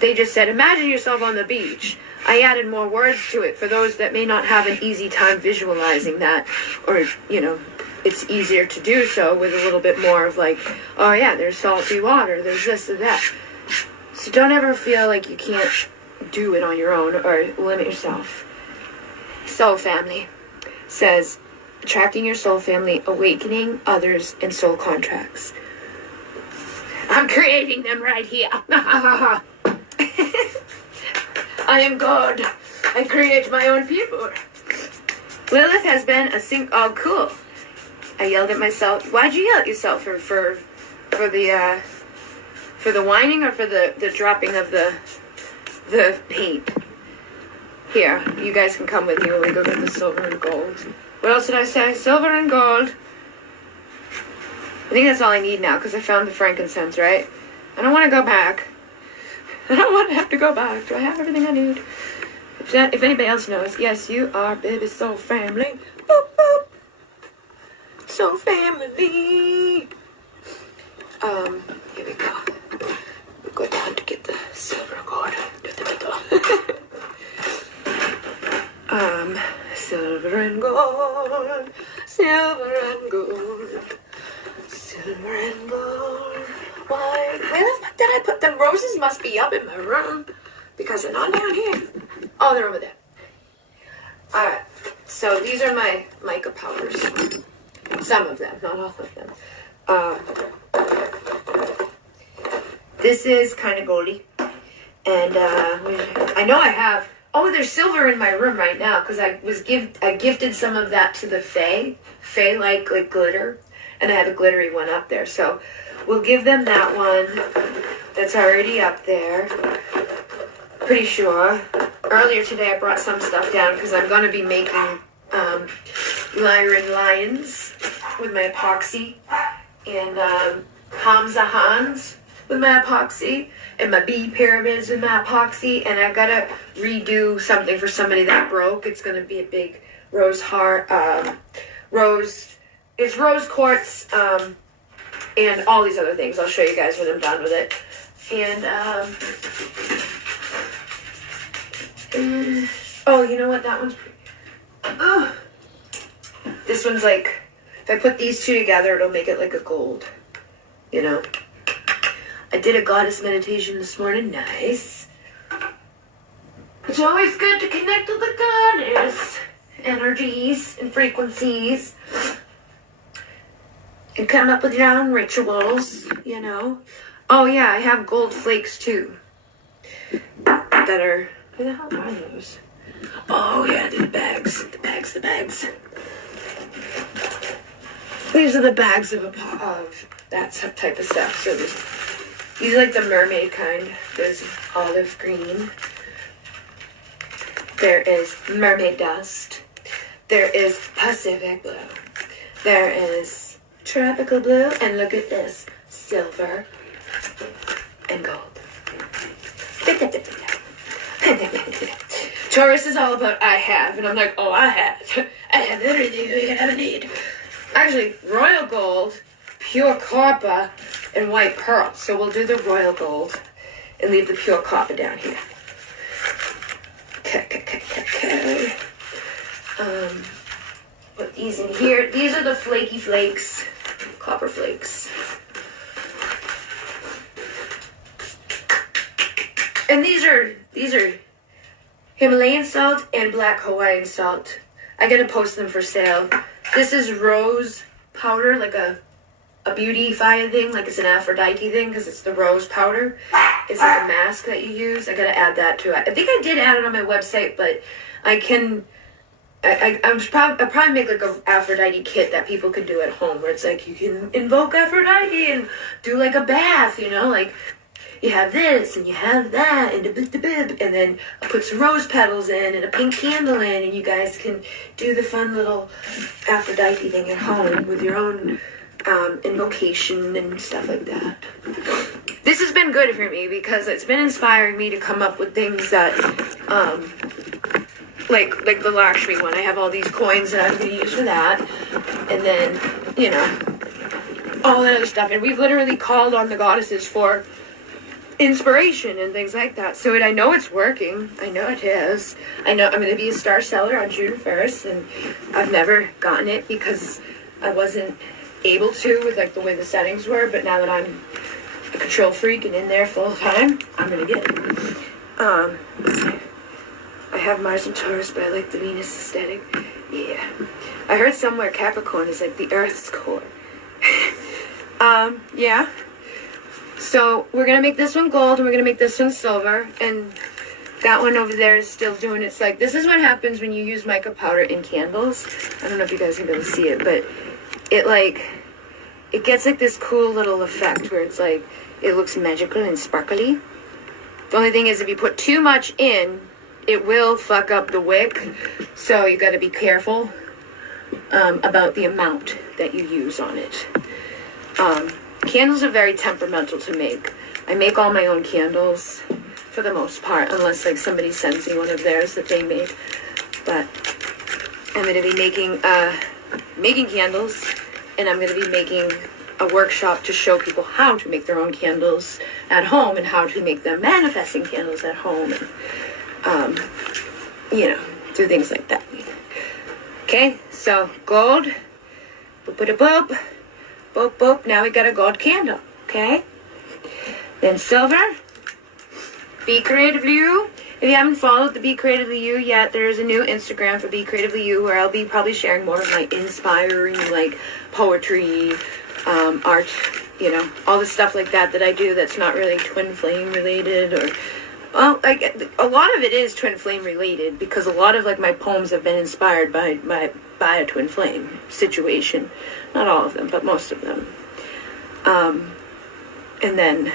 They just said, imagine yourself on the beach. I added more words to it for those that may not have an easy time visualizing that, or, you know, it's easier to do so with a little bit more of like, oh yeah, there's salty water, there's this and that. So don't ever feel like you can't do it on your own or limit yourself. Soul Family says, attracting your soul family, awakening others, and soul contracts. I'm creating them right here. I am God. I create my own people. Lillith has been oh, cool. I yelled at myself. Why'd you yell at yourself for the whining or for the dropping of the paint? Here, you guys can come with me when we go get the silver and gold. What else did I say? Silver and gold. I think that's all I need now because I found the frankincense, right? I don't want to go back. I don't want to have to go back. Do I have everything I need? If anybody else knows, yes, you are, baby, soul family. Boop, boop. Soul family. Here we go. We go down to get the silver and gold. Silver and gold, silver and gold, silver and gold. Why? Where the fuck did I put them? Roses must be up in my room because they're not down here. Oh, they're over there. Alright, so these are my mica powders. Some of them, not all of them. This is kind of goldy. And I know I have... Oh, there's silver in my room right now because I gifted some of that to the Fae like glitter, and I have a glittery one up there. So we'll give them that one that's already up there. Pretty sure. Earlier today I brought some stuff down because I'm going to be making Lyran lions with my epoxy and Hamza Hans with my epoxy and my bee pyramids with my epoxy, and I gotta redo something for somebody that broke. It's gonna be a big rose heart, it's rose quartz, and all these other things. I'll show you guys when I'm done with it. And oh, you know what? That one's pretty. This one's like, if I put these two together, it'll make it like a gold, you know. I did a goddess meditation this morning. Nice. It's always good to connect with the goddess energies and frequencies and come up with your own rituals, you know. Oh yeah, I have gold flakes too. That are, where the hell are those? Oh yeah, the bags. These are the bags of that type of stuff. So these are like the mermaid kind. There's olive green. There is mermaid dust. There is Pacific blue. There is tropical blue. And look at this, silver and gold. Taurus is all about I have, and I'm like, oh, I have everything you can ever need. Actually, royal gold, pure copper, and white pearl. So we'll do the royal gold and leave the pure copper down here. Okay. Put these in here. These are the flaky flakes, copper flakes. And these are Himalayan salt and black Hawaiian salt. I gotta post them for sale. This is rose powder, like a beautifying thing, like it's an Aphrodite thing, because it's the rose powder. It's like a mask that you use. I gotta add that to it. I think I did add it on my website, but I'll probably make like a Aphrodite kit that people can do at home, where it's like you can invoke Aphrodite and do like a bath, you know, like you have this and you have that and and then I put some rose petals in and a pink candle in, and you guys can do the fun little Aphrodite thing at home with your own invocation and stuff like that. This has been good for me because it's been inspiring me to come up with things that like the Lakshmi one. I have all these coins that I'm going to use for that, and then, you know, all that other stuff. And we've literally called on the goddesses for inspiration and things like that. So I know it's working. I know it is. I know I'm going to be a star seller on June 1st, and I've never gotten it because I wasn't able to with like the way the settings were. But now that I'm a control freak and in there full time, I'm going to get it. I have Mars and Taurus, but I like the Venus aesthetic. Yeah. I heard somewhere Capricorn is like the Earth's core. Yeah. So we're going to make this one gold, and we're going to make this one silver, and that one over there is still doing its like, this is what happens when you use mica powder in candles. I don't know if you guys can be able to see it, but it gets like this cool little effect where it's like, it looks magical and sparkly. The only thing is if you put too much in, it will fuck up the wick, so you got to be careful about the amount that you use on it. Candles are very temperamental to make. I make all my own candles for the most part, unless like somebody sends me one of theirs that they made. But I'm going to be making candles, and I'm going to be making a workshop to show people how to make their own candles at home and how to make them manifesting candles at home, and you know, do things like that. Okay, so gold, boop boop boop, boop boop. Now we got a gold candle. Okay, then silver. Be Creatively You. If you haven't followed the Be Creatively You yet, there is a new Instagram for Be Creatively You where I'll be probably sharing more of my inspiring, like, poetry, art, you know, all the stuff like that I do that's not really twin flame related, or, well, like, a lot of it is twin flame related because a lot of, like, my poems have been inspired by a twin flame situation. Not all of them, but most of them. And then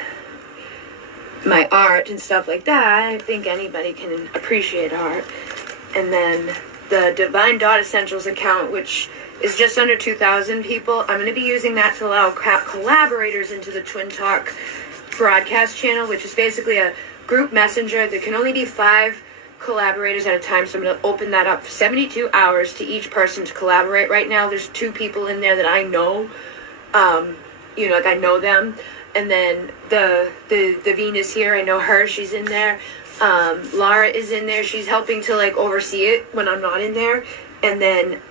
my art and stuff like that, I think anybody can appreciate art. And then the Divine Dot Essentials account, which is just under 2,000 people, I'm going to be using that to allow collaborators into the Twin Talk broadcast channel, which is basically a group messenger. There can only be 5 collaborators at a time, so I'm going to open that up for 72 hours to each person to collaborate. Right now there's 2 people in there that I know, you know, like I know them. And then the Venus here, I know her, she's in there. Laura is in there, she's helping to like oversee it when I'm not in there. And then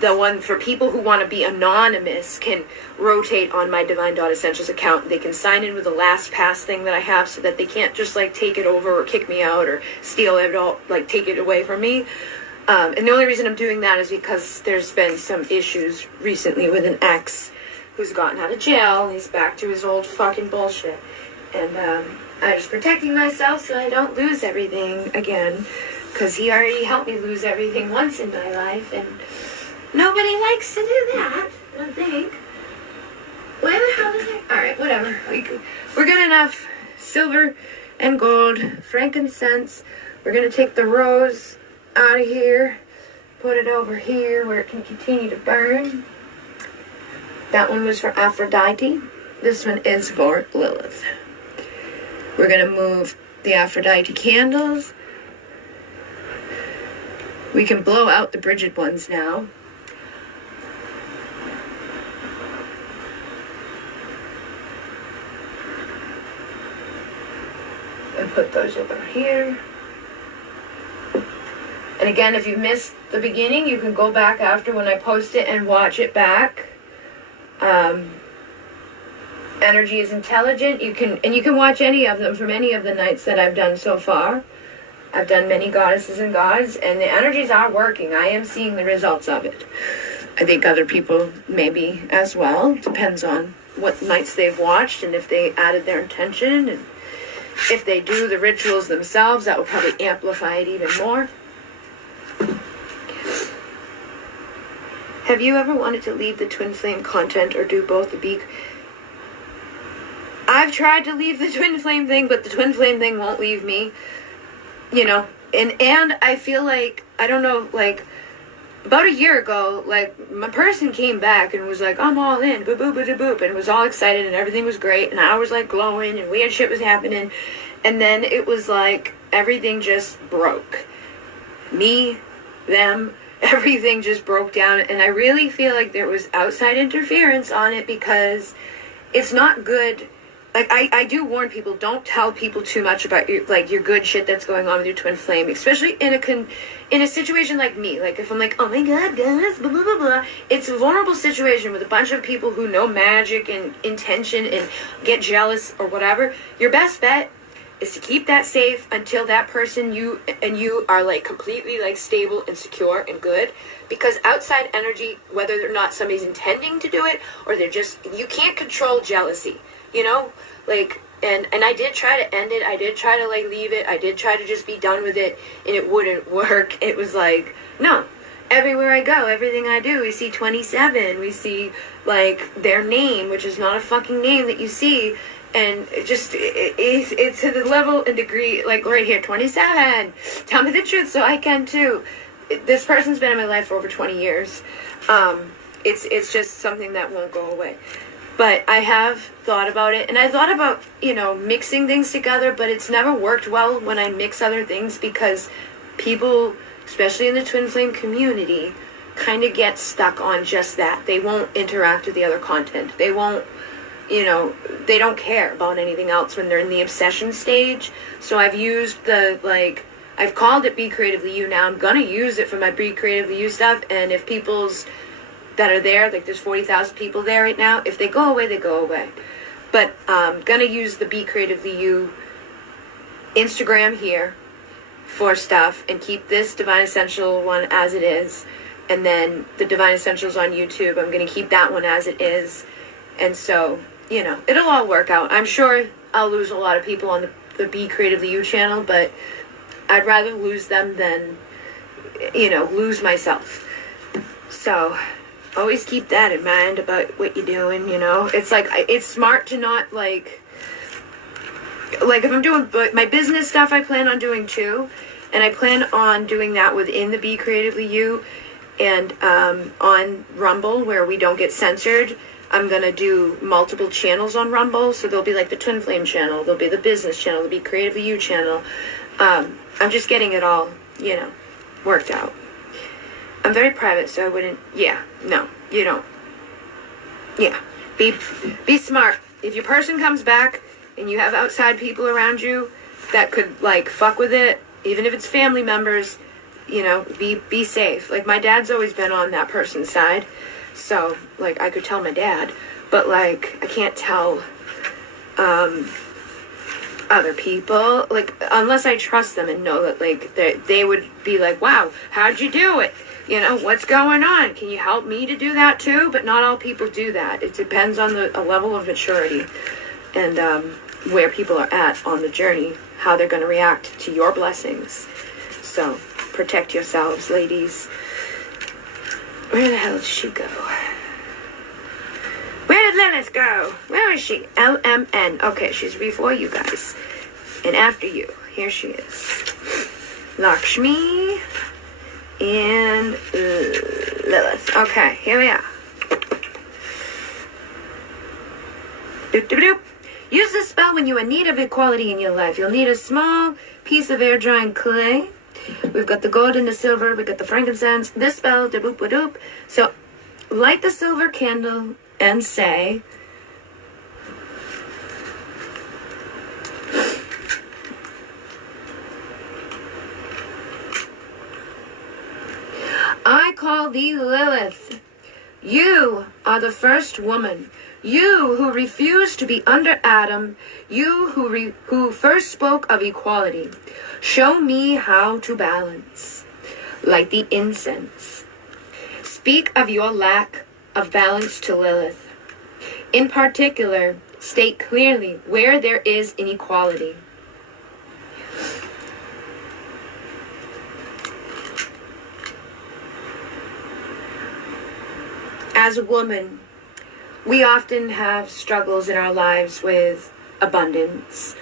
the one for people who want to be anonymous can rotate on my Divine Dot Essentials account. They can sign in with the LastPass thing that I have so that they can't just like take it over or kick me out or steal it all, like take it away from me. And the only reason I'm doing that is because there's been some issues recently with an ex who's gotten out of jail and he's back to his old fucking bullshit. And I'm just protecting myself so I don't lose everything again, because he already helped me lose everything once in my life, and nobody likes to do that, I don't think. Where the hell is it? Alright, whatever. We're good enough. Silver and gold, frankincense. We're going to take the rose out of here, put it over here where it can continue to burn. That one was for Aphrodite. This one is for Lilith. We're going to move the Aphrodite candles. We can blow out the Brigid ones now. And put those over here. And again, if you missed the beginning, you can go back after when I post it and watch it back. Energy is intelligent. You can watch any of them from any of the nights that I've done so far. I've done many goddesses and gods, and the energies are working. I am seeing the results of it. I think other people maybe as well. Depends on what nights they've watched and if they added their intention, and if they do the rituals themselves, that will probably amplify it even more. Have you ever wanted to leave the twin flame content or do both the beak? I've tried to leave the twin flame thing, but the twin flame thing won't leave me. You know, and I feel like, I don't know, like, about a year ago, like, my person came back and was like, I'm all in, boop, boop, boop, boop, and was all excited and everything was great, and I was, like, glowing and weird shit was happening, and then it was like, everything just broke. Me, them, everything just broke down, and I really feel like there was outside interference on it, because it's not good. Like, I do warn people, don't tell people too much about your good shit that's going on with your twin flame, especially in a situation like me. Like, if I'm like, oh my god, guys, blah, blah, blah, blah. It's a vulnerable situation with a bunch of people who know magic and intention and get jealous or whatever. Your best bet is to keep that safe until that person, you are, like, completely, like, stable and secure and good. Because outside energy, whether or not somebody's intending to do it, or they're just, you can't control jealousy. You know, like, and I did try to end it. I did try to, like, leave it. I did try to just be done with it, and it wouldn't work. It was like, no. Everywhere I go, everything I do, we see 27. We see, like, their name, which is not a fucking name that you see. And it just, it's to the level and degree, like, right here, 27. Tell me the truth so I can, too. This person's been in my life for over 20 years. It's just something that won't go away. But I have thought about it, and I thought about, you know, mixing things together, but it's never worked well when I mix other things, because people, especially in the twin flame community, kind of get stuck on just that. They won't interact with the other content. They won't, you know, they don't care about anything else when they're in the obsession stage. So I've used I've called it Be Creatively You now. I'm going to use it for my Be Creatively You stuff, and if people's that are there, like there's 40,000 people there right now, if they go away, they go away. But I'm going to use the Be Creatively You Instagram here for stuff, and keep this Divine Essential one as it is. And then the Divine Essentials on YouTube, I'm going to keep that one as it is. And so, you know, it'll all work out. I'm sure I'll lose a lot of people on the Be Creatively You channel, but I'd rather lose them than, you know, lose myself. So always keep that in mind about what you're doing, you know. It's like, it's smart to not, like if I'm doing my business stuff, I plan on doing too. And I plan on doing that within the Be Creatively You. And on Rumble, where we don't get censored, I'm going to do multiple channels on Rumble. So there'll be like the Twin Flame channel, there'll be the business channel, there'll be Creatively You channel. I'm just getting it all, you know, worked out. I'm very private, so I wouldn't, no, you don't. Yeah, be smart. If your person comes back and you have outside people around you that could, like, fuck with it, even if it's family members, you know, be safe. Like, my dad's always been on that person's side, so, like, I could tell my dad, but, like, I can't tell other people, like, unless I trust them and know that, like, they would be like, wow, how'd you do it? You know, what's going on? Can you help me to do that too? But not all people do that. It depends on a level of maturity and where people are at on the journey, how they're going to react to your blessings. So, protect yourselves, ladies. Where the hell did she go? Where did Lillith go? Where is she? LMN. Okay, she's before you guys. And after you. Here she is. Lakshmi and Lillith. Okay, here we are. Doop, doop, doop. Use this spell when you are in need of equality in your life. You'll need a small piece of air-drying clay. We've got the gold and the silver. We've got the frankincense. This spell, doop-a-doop. So, light the silver candle and say, I call thee Lillith. You are the first woman. You who refused to be under Adam. You who first spoke of equality. Show me how to balance. Like the incense. Speak of your lack of balance to Lillith. In particular, state clearly where there is inequality. As a woman, we often have struggles in our lives with abundance,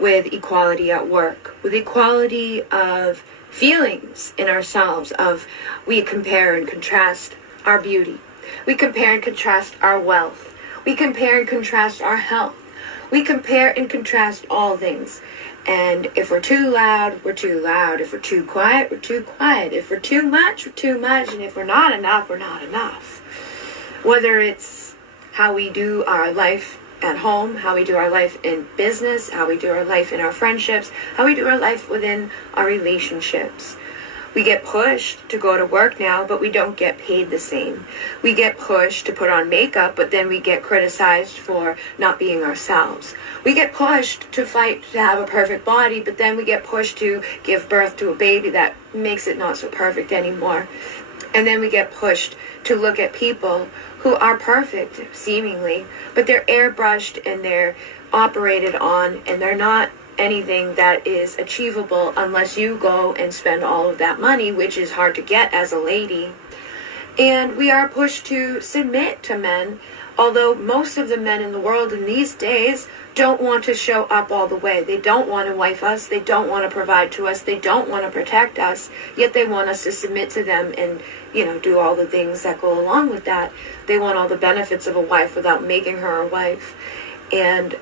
with equality at work, with equality of feelings in ourselves, of we compare and contrast our beauty. We compare and contrast our wealth. We compare and contrast our health. We compare and contrast all things. And if we're too loud, we're too loud. If we're too quiet, we're too quiet. If we're too much, we're too much. And if we're not enough, we're not enough. Whether it's how we do our life at home, how we do our life in business, how we do our life in our friendships, how we do our life within our relationships. We get pushed to go to work now, but we don't get paid the same. We get pushed to put on makeup, but then we get criticized for not being ourselves. We get pushed to fight to have a perfect body, but then we get pushed to give birth to a baby that makes it not so perfect anymore. And then we get pushed to look at people who are perfect, seemingly, but they're airbrushed and they're operated on, and they're not anything that is achievable unless you go and spend all of that money, which is hard to get as a lady. And we are pushed to submit to men, although most of the men in the world in these days don't want to show up all the way. They don't want to wife us. They don't want to provide to us. They don't want to protect us. Yet they want us to submit to them and, you know, do all the things that go along with that. They want all the benefits of a wife without making her a wife. And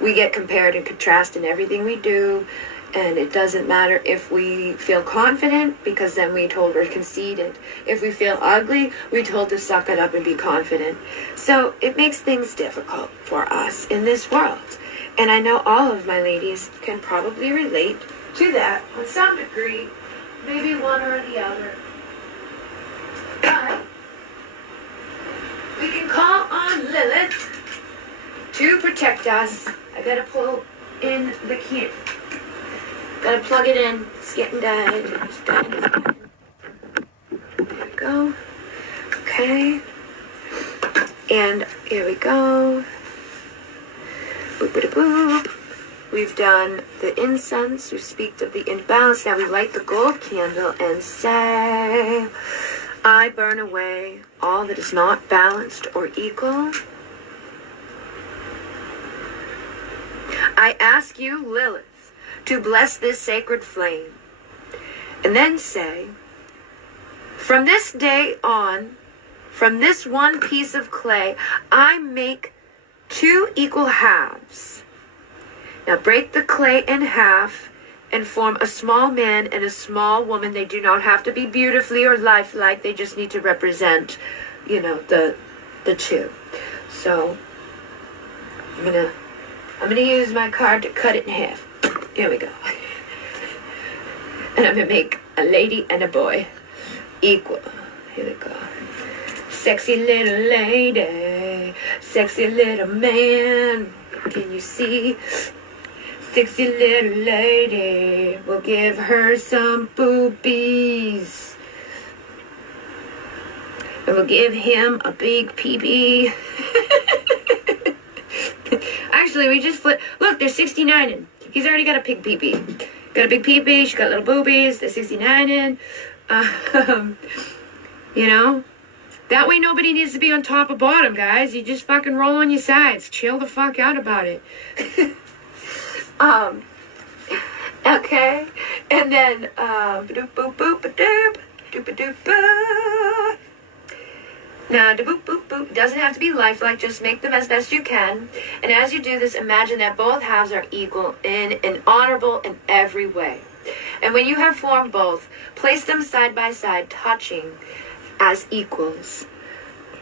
we get compared and contrasted in everything we do. And it doesn't matter if we feel confident, because then we're told we're conceited. If we feel ugly, we're told to suck it up and be confident. So it makes things difficult for us in this world. And I know all of my ladies can probably relate to that on some degree, maybe one or the other. But we can call on Lillith to protect us. I gotta pull in the key. Gotta plug it in. It's getting dead. It's dead. It's dead. There we go. Okay. And here we go. Boop, boop, boop. We've done the incense. We speak of the imbalance. Now we light the gold candle and say, I burn away all that is not balanced or equal. I ask you, Lillith, to bless this sacred flame. And then say, from this day on, from this one piece of clay, I make 2 equal halves. Now break the clay in half and form a small man and a small woman. They do not have to be beautifully or lifelike. They just need to represent, you know, the two. So I'm gonna use my card to cut it in half. Here we go. And I'm going to make a lady and a boy. Equal. Here we go. Sexy little lady, sexy little man. Can you see? Sexy little lady, we'll give her some boobies. And we'll give him a big pee-pee. Actually, we just flip. Look, they're 69ing. He's already got a big pee-pee. Got a big pee-pee, she's got little boobies, they're 69ing. You know? That way nobody needs to be on top or bottom, guys. You just fucking roll on your sides. Chill the fuck out about it. Okay. And then, boop boop boop doop doop doop boop. Now, the boop boop boop doesn't have to be lifelike. Just make them as best you can. And as you do this, imagine that both halves are equal and honorable in every way. And when you have formed both, place them side by side, touching as equals.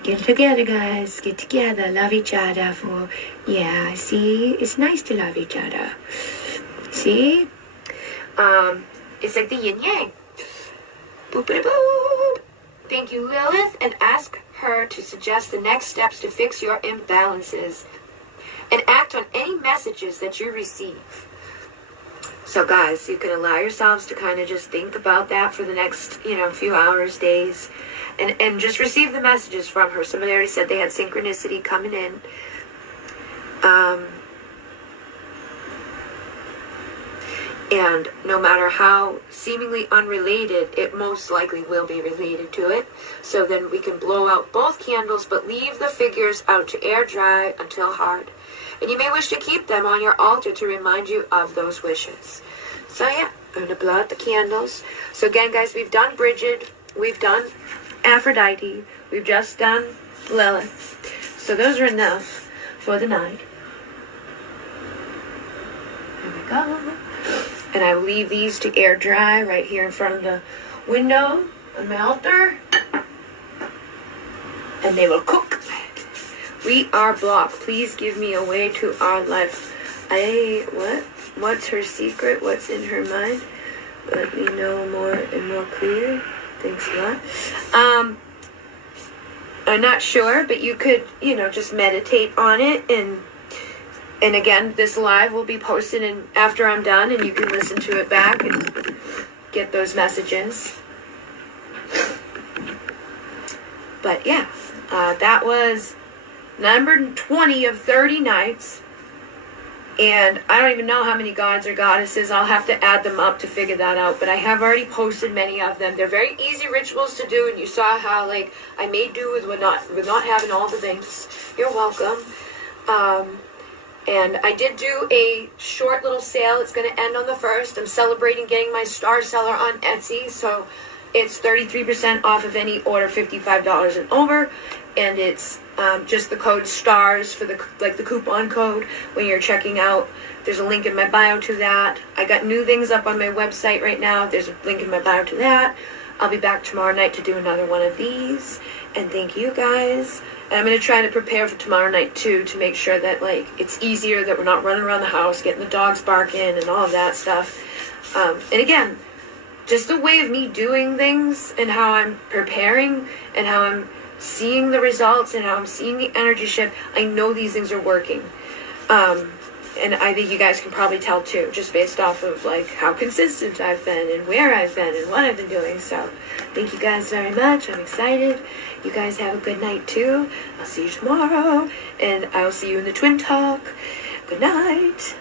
Get together, guys. Get together. Love each other for... Yeah, see? It's nice to love each other. See? It's like the yin-yang. Boop-a-boop. Thank you, Lilith, and ask her to suggest the next steps to fix your imbalances and act on any messages that you receive. So guys, you can allow yourselves to kind of just think about that for the next, few hours, days, and just receive the messages from her. Somebody already said they had synchronicity coming in. And no matter how seemingly unrelated, it most likely will be related to it. So then we can blow out both candles, but leave the figures out to air dry until hard. And you may wish to keep them on your altar to remind you of those wishes. So yeah, I'm going to blow out the candles. So again, guys, we've done Brigid. We've done Aphrodite. We've just done Lilith. So those are enough for the night. There we go. And I will leave these to air dry right here in front of the window on my altar. And they will cook. We are blocked. Please give me a way to our life. What's her secret? What's in her mind? Let me know more and more clear. Thanks a lot. I'm not sure, but you could, just meditate on it. And again, this live will be posted after I'm done, and you can listen to it back and get those messages. But yeah, that was number 20 of 30 nights. And I don't even know how many gods or goddesses. I'll have to add them up to figure that out. But I have already posted many of them. They're very easy rituals to do. And you saw how, I made do with not having all the things. You're welcome. And I did do a short little sale. It's going to end on the 1st. I'm celebrating getting my star seller on Etsy. So it's 33% off of any order $55 and over. And it's just the code STARS for the coupon code when you're checking out. There's a link in my bio to that. I got new things up on my website right now. There's a link in my bio to that. I'll be back tomorrow night to do another one of these. And thank you guys. And I'm going to try to prepare for tomorrow night too, to make sure that it's easier, that we're not running around the house, getting the dogs barking and all of that stuff. And again, just the way of me doing things and how I'm preparing and how I'm seeing the results and how I'm seeing the energy shift, I know these things are working. And I think you guys can probably tell too, just based off of how consistent I've been and where I've been and what I've been doing. So thank you guys very much. I'm excited. You guys have a good night too. I'll see you tomorrow, and I'll see you in the Twin Talk. Good night.